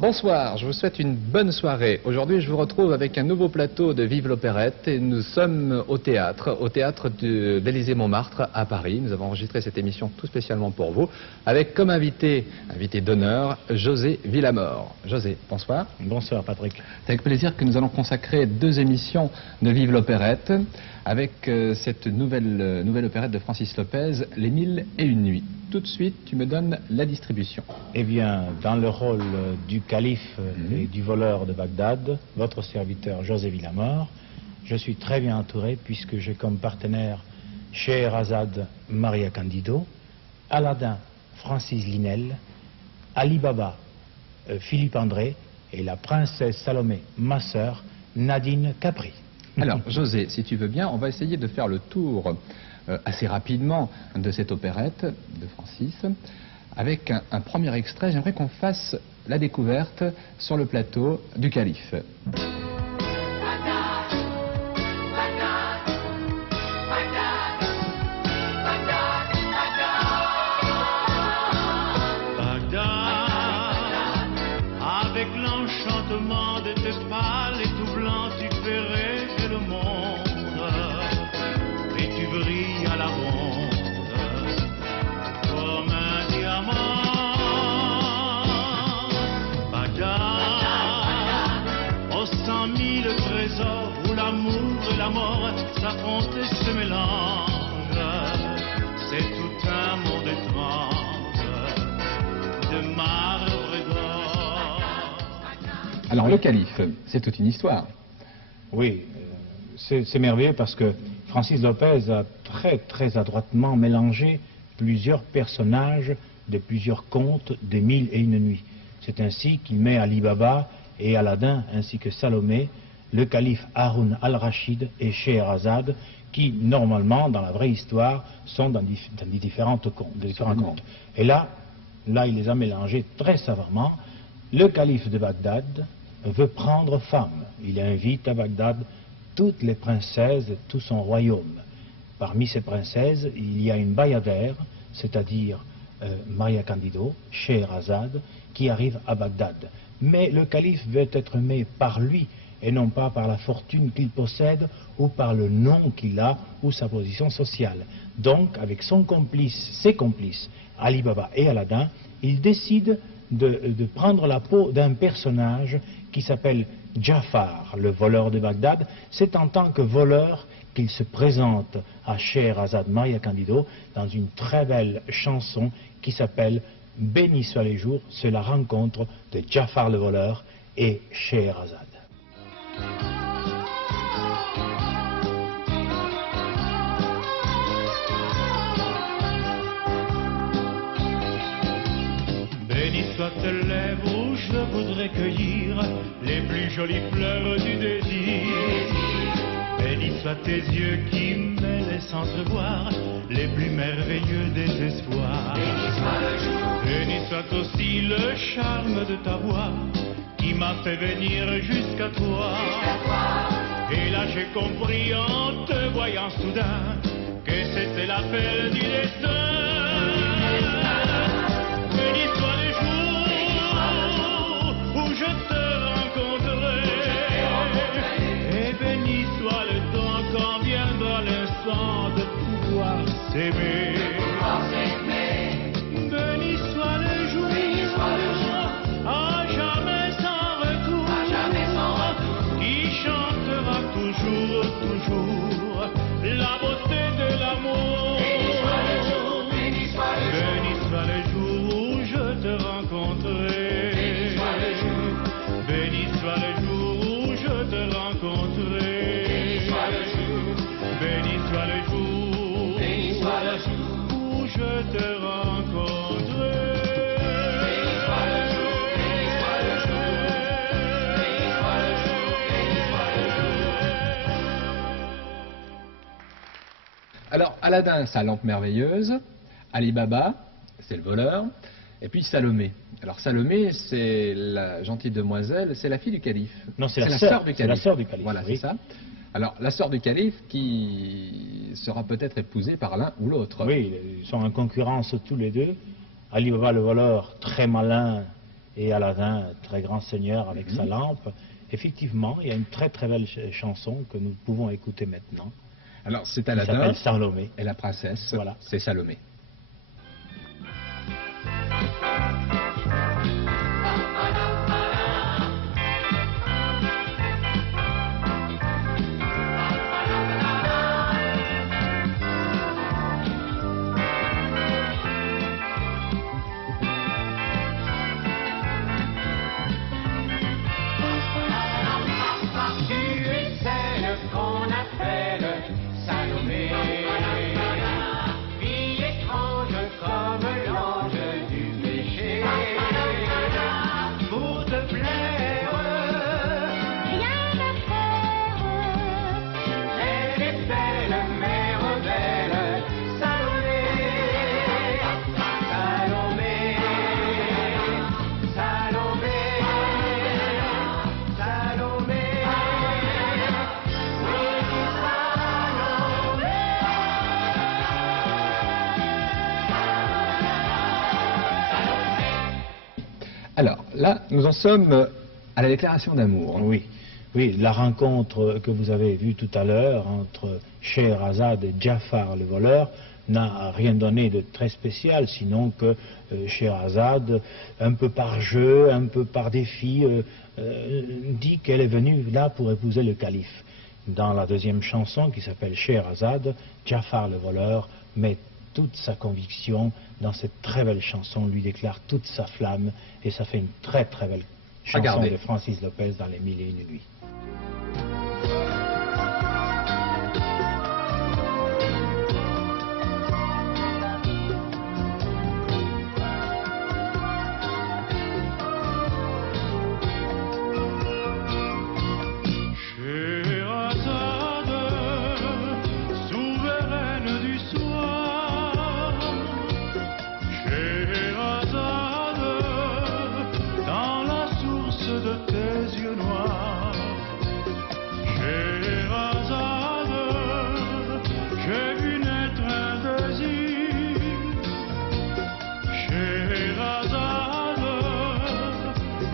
Bonsoir, je vous souhaite une bonne soirée. Aujourd'hui, je vous retrouve avec un nouveau plateau de Vive l'Opérette et nous sommes au théâtre de l'Élysée-Montmartre à Paris. Nous avons enregistré cette émission tout spécialement pour vous avec comme invité d'honneur, José Villamor. José, bonsoir. Bonsoir Patrick. C'est avec plaisir que nous allons consacrer 2 émissions de Vive l'Opérette avec cette nouvelle opérette de Francis Lopez, Les 1001 nuits. Tout de suite, tu me donnes la distribution. Eh bien, dans le rôle du calife et du voleur de Bagdad, votre serviteur José Villamor, je suis très bien entouré puisque j'ai comme partenaire Scheherazade Maria Candido, Aladdin Francis Linel, Ali Baba Philippe André et la princesse Salomé, ma sœur, Nadine Capri. Alors, José, si tu veux bien, on va essayer de faire le tour assez rapidement de cette opérette de Francis. Avec un premier extrait, j'aimerais qu'on fasse la découverte sur le plateau du calife. Avec l'enchantement de tes pâles et tout blanc, tu fais rêver le monde et tu brilles à la ronde comme un diamant. Bagdad, aux 100 000 trésors où l'amour et la mort s'affrontent et se mélangent, c'est tout un monde étrange de marbre et d'or. Alors, le calife, c'est toute une histoire. Oui, c'est merveilleux parce que Francis Lopez a très adroitement mélangé plusieurs personnages de plusieurs contes des 1001 nuits. C'est ainsi qu'il met Ali Baba et Aladdin ainsi que Salomé, le calife Haroun al-Rachid et Scheherazade qui normalement dans la vraie histoire sont dans des différents contes. Et là il les a mélangés très savamment. Le calife de Bagdad veut prendre femme. Il invite à Bagdad toutes les princesses de tout son royaume. Parmi ces princesses, il y a une bayadère, c'est-à-dire Maria Candido, Scheherazade, qui arrive à Bagdad. Mais le calife veut être aimé par lui et non pas par la fortune qu'il possède ou par le nom qu'il a ou sa position sociale. Donc, avec ses complices, Ali Baba et Aladdin, il décide de prendre la peau d'un personnage qui s'appelle Jafar, le voleur de Bagdad. C'est en tant que voleur qu'il se présente à Scheherazade Maria Candido dans une très belle chanson qui s'appelle Béni soient les jours. C'est la rencontre de Jafar le voleur et Scheherazade. Béni soient tes lèvres où je voudrais cueillir les plus jolies fleurs du désir. Béni soient tes yeux qui me laissent entrevoir les plus merveilleux des espoirs. Béni soit aussi le charme de ta voix qui m'a fait venir jusqu'à toi. Et là j'ai compris en te voyant soudain que c'était l'appel du destin. Béni soit les jours où je te rencontrerai, et béni soit le temps quand viendra l'instant de pouvoir s'aimer. Béni soit le jour, à jamais sans retour, qui chantera toujours la beauté de l'amour. Béni soit le jour où je te rencontrerai. Béni soit le jour où je te rencontrerai. Béni soit le jour où je te rencontrerai. Alors, Aladdin, sa lampe merveilleuse. Ali Baba, c'est le voleur. Et puis Salomé. Alors Salomé, c'est la gentille demoiselle, c'est la fille du calife. Non, c'est la sœur du calife. C'est la sœur du calife. Voilà, oui. c'est ça. Alors, la sœur du calife qui sera peut-être épousée par l'un ou l'autre. Oui, ils sont en concurrence tous les deux. Ali Baba le voleur, très malin et Aladdin, très grand seigneur avec sa lampe. Effectivement, il y a une très très belle chanson que nous pouvons écouter maintenant. Alors c'est Qui Aladdin s'appelle Salomé. et la princesse, Voilà. c'est Salomé. Tu es celle qu'on appelle Salomé, fille étrange comme l'ange du péché. Pour te plaire, rien à faire. Elle est belle, mère belle, Salomé, Salomé, Salomé, Salomé. Alors là, nous en sommes à la déclaration d'amour. Oui, oui, la rencontre que vous avez vue tout à l'heure entre Scheherazade et Jafar le voleur n'a rien donné de très spécial, sinon que Scheherazade, un peu par jeu, un peu par défi, dit qu'elle est venue là pour épouser le calife. Dans la deuxième chanson qui s'appelle Scheherazade, Jafar le voleur met toute sa conviction dans cette très belle chanson, lui déclare toute sa flamme, et ça fait une très très belle chanson Regardez. de Francis Lopez dans les Mille et une nuits. Scheherazade, souveraine du soir, Scheherazade, dans la source de tes yeux noirs, Scheherazade, j'ai vu naître un désir, Scheherazade,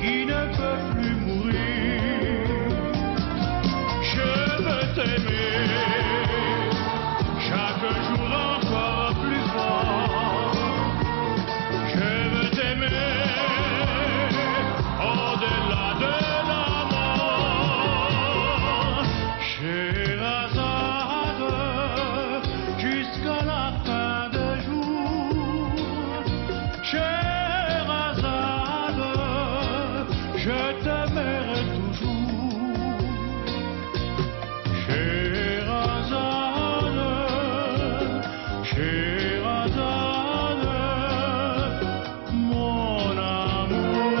qui ne peut plus mourir. Je veux t'aimer, chaque jour encore plus fort. Je veux t'aimer, au-delà de la mort. Scheherazade, jusqu'à la fin des jours. Scheherazade, je t'aimerai toujours. Scheherazade, Scheherazade, mon amour.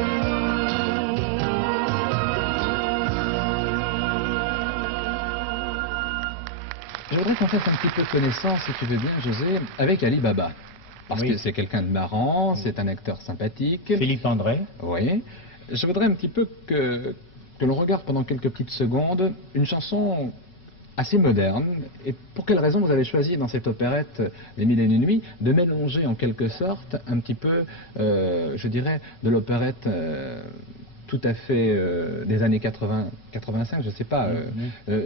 Je voudrais qu'on fasse un petit peu connaissance, si tu veux bien, José, avec Ali Baba. Parce Oui. que c'est quelqu'un de marrant, c'est un acteur sympathique. Philippe André. Oui. Je voudrais un petit peu que l'on regarde pendant quelques petites secondes une chanson assez moderne. Et pour quelle raison vous avez choisi dans cette opérette Les Mille et une nuits de mélanger en quelque sorte un petit peu, je dirais, de l'opérette tout à fait des années 80, 85, je sais pas.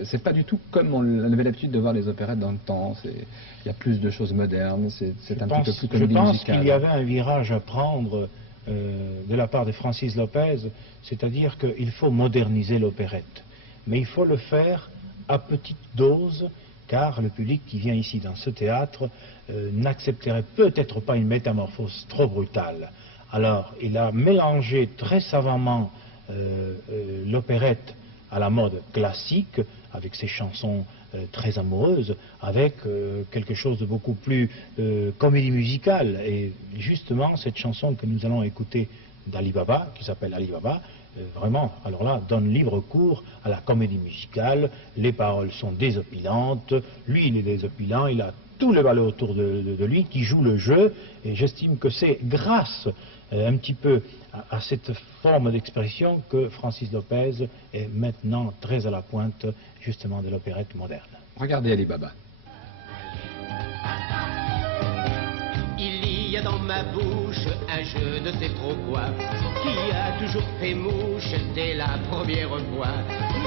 C'est pas du tout comme on avait l'habitude de voir les opérettes dans le temps. Il y a plus de choses modernes, c'est un petit peu plus Je comédie pense musicale. qu'il y avait un virage à prendre de la part de Francis Lopez, c'est-à-dire qu'il faut moderniser l'opérette. Mais il faut le faire à petite dose, car le public qui vient ici dans ce théâtre n'accepterait peut-être pas une métamorphose trop brutale. Alors, il a mélangé très savamment l'opérette à la mode classique, avec ses chansons très amoureuses, avec quelque chose de beaucoup plus comédie musicale. Et justement, cette chanson que nous allons écouter d'Ali Baba, qui s'appelle Ali Baba, vraiment, alors là, donne libre cours à la comédie musicale. Les paroles sont désopilantes, lui il est désopilant, il a tous les ballets autour de lui qui jouent le jeu, et j'estime que c'est grâce un petit peu à cette forme d'expression que Francis Lopez est maintenant très à la pointe justement de l'opérette moderne. Regardez Ali Baba. Il y a dans ma bouche un je ne sais trop quoi qui a toujours fait mouche dès la première fois.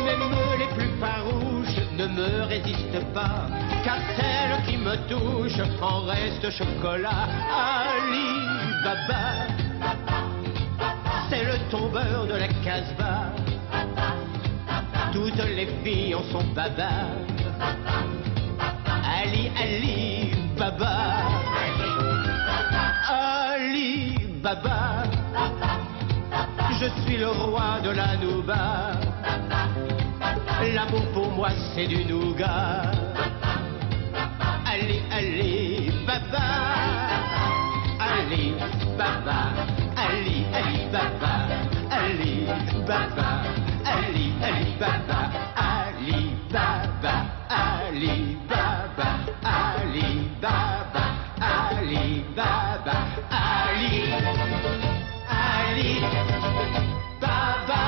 Même les plus farouches ne me résistent pas, car celle qui me touche en reste chocolat. Ali Baba, c'est le tombeur de la Casbah. Toutes les filles en sont bavardes. Ali, Ali Baba, Ali Baba, je suis le roi de la nouba. L'amour pour moi c'est du nougat. Ali, Ali Baba, Ali Baba, Ali, Ali Baba, Ali Baba, Ali, Ali Baba, Ali Baba, Ali Baba, Ali Baba, Ali Baba, Ali, Ali Baba.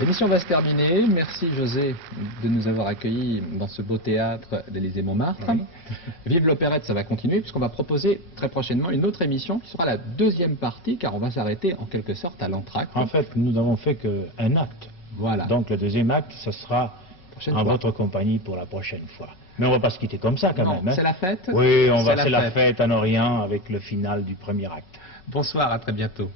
L'émission va se terminer. Merci José de nous avoir accueillis dans ce beau théâtre d'Élysée-Montmartre. Oui. Vive l'opérette, ça va continuer puisqu'on va proposer très prochainement une autre émission qui sera la deuxième partie car on va s'arrêter en quelque sorte à l'entracte. En fait, nous n'avons fait qu'un acte. Voilà. Donc le deuxième acte, ce sera Prochaine en fois. votre compagnie pour la prochaine fois. Mais on ne va pas se quitter comme ça quand Non, même. Hein. c'est la fête. Oui, C'est c'est la fête en Orient avec le final du premier acte. Bonsoir, à très bientôt.